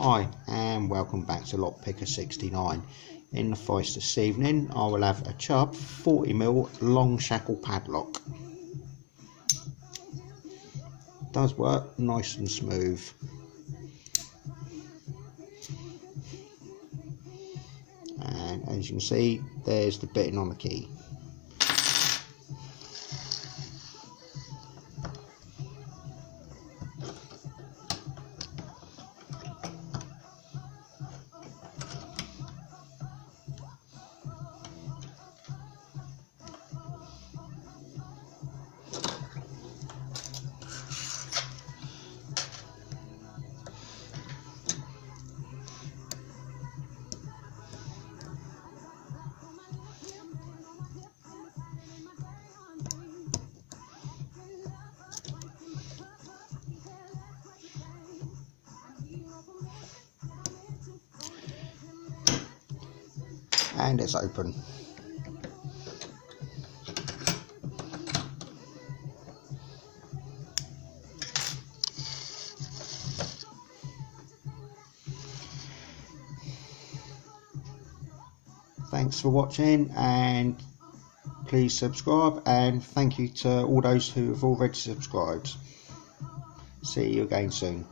Hi and welcome back to Lockpicker 69. In the voice this evening I will have a Chubb 40mm long shackle padlock. Does work nice and smooth. And as you can see, there's the bitting on the key. And it's open. Thanks for watching, and please subscribe, and thank you to all those who have already subscribed. See you again soon.